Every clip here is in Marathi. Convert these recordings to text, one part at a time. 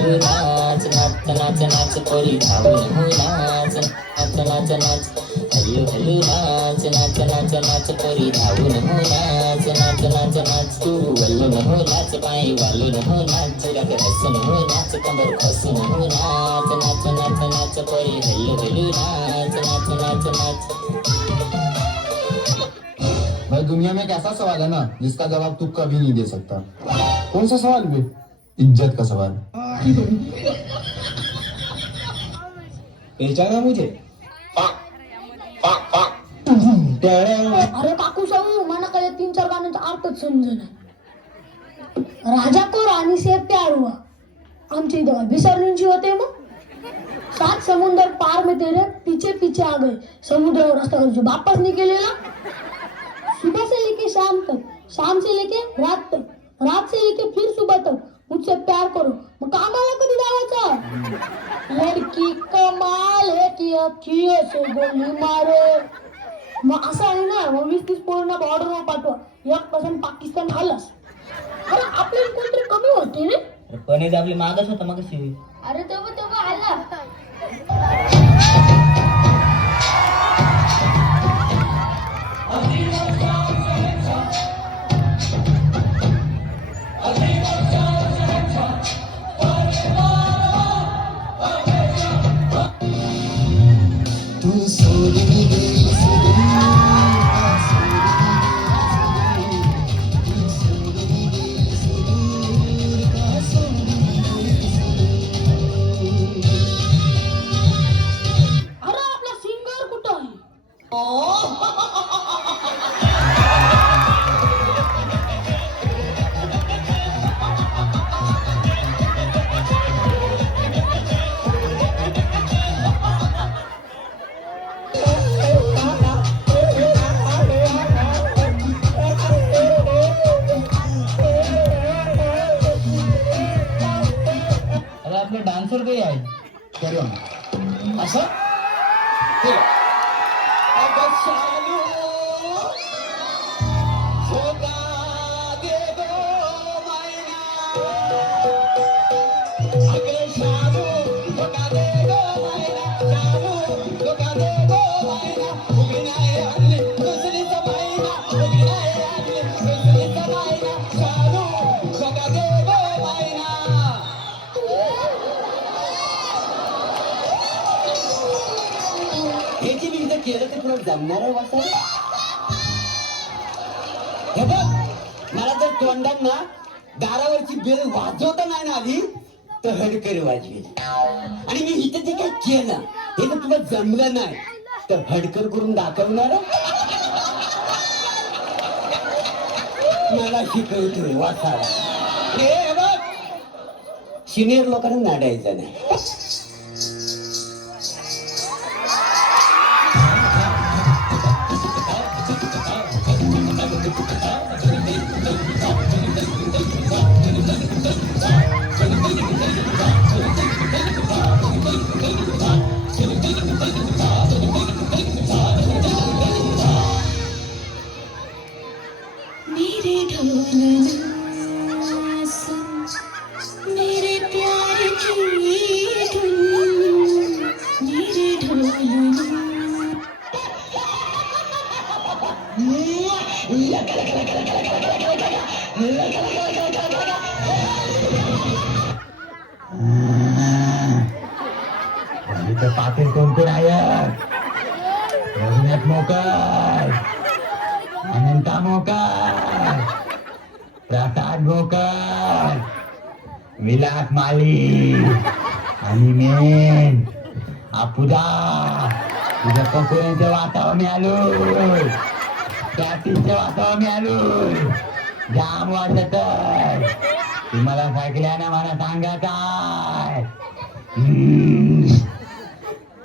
हळू नाच नाच नाच नाच पोरी धावून हो नाच नाच नाच नाच हळू हळू नाच नाच नाच नाच पोरी धावून हो नाच नाच नाच नाच तू वल्लून हो नाच पाय वालून हो नाच रग हसून हो नाच कमर खसून हो नाच नाच नाच नाच पोरी हळू हळू नाच नाच नाच नाच. भाई दुनिया में एक ऐसा सवाल है ना जिसका जवाब तू कभी नहीं दे सकता. कौन सा सवाल बे? इज्जत का सवाल. पहचाना मुझे? अरे काकू सांगू मला काय 3-4 गाण्यांचा अर्थच समजेना. राजा को रानी से प्यार हुआ. आमच्या इथं विसर्जनची होते मग 7 समुंदर पार में तेरे पीछे पीछे आ गए. समुद्रावर रस्ता करतो वापस नहीं केलेला. सुबह से लेके शाम तक, शाम से लेके रात तक, रात से लेके फिर सुबह तक मुझसे प्यार करो. मग कामाला कधी जावायचा? लड़की कमाल है की अखियों से गोली मारे. मग असं आहे ना मग 20-30 पोरांना बॉर्डरवर पाठवा. 1% पाकिस्तान आलास. अरे आपल्याला कोणतरी कमी होते रे. पण आपली मागच होता मग कशी. अरे तेव्हा आला. तू सोडून गेलीस अरे आपला सिंगर कुठं आहे? अरे आपले डान्सर काही आहे. Carry on. असं? अगं शालू, झोका दे गो मैना. अगं शालू, झोका दे गो मैना. शालू, झोका दे गो मैना. उभी नाही आणली दुसरीचा मैना. उभी नाही आणली दुसरीचा मैना. शालू, झोका दे गो मैना. हे जे मी इथं केलं ते तुला जमणार आहे वाचा. हे बघ मला जर तोंडात ना दारावरची बेल वाजवता नाही ना आली तर हडकर वाजवेल. आणि मी इथं जे काही केलं हे जर तुला जमलं नाही तर हडकर करून दाखवणार. मला शिकवतोय वाचायला. हे बघ सिनियर लोकांना नाडायचं नाही. मेरे ढोलना सुन, मेरे प्यार की धुन. मेरे ढोलना इथं पाटील कोण आहे? रघुनाथ मोकर, अनंता मोकर, प्रसाद मोकर, विलास माली आणि मेन आपुदा. तुझ्या पकोड्यांच्या वातावर मी आलो. पॅटीच्या वातावर मी आलो. जाम वाटत तुम्हाला सांगितल्या ना मला सांगा काय.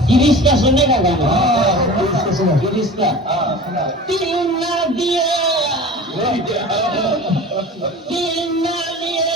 गिरीश का सुनने का गाना. गिरीश का तीन नदिया तीन नदिया.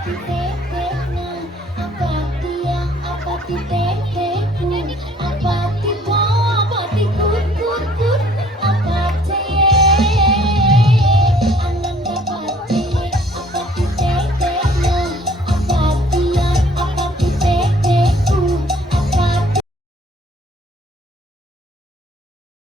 Apa dia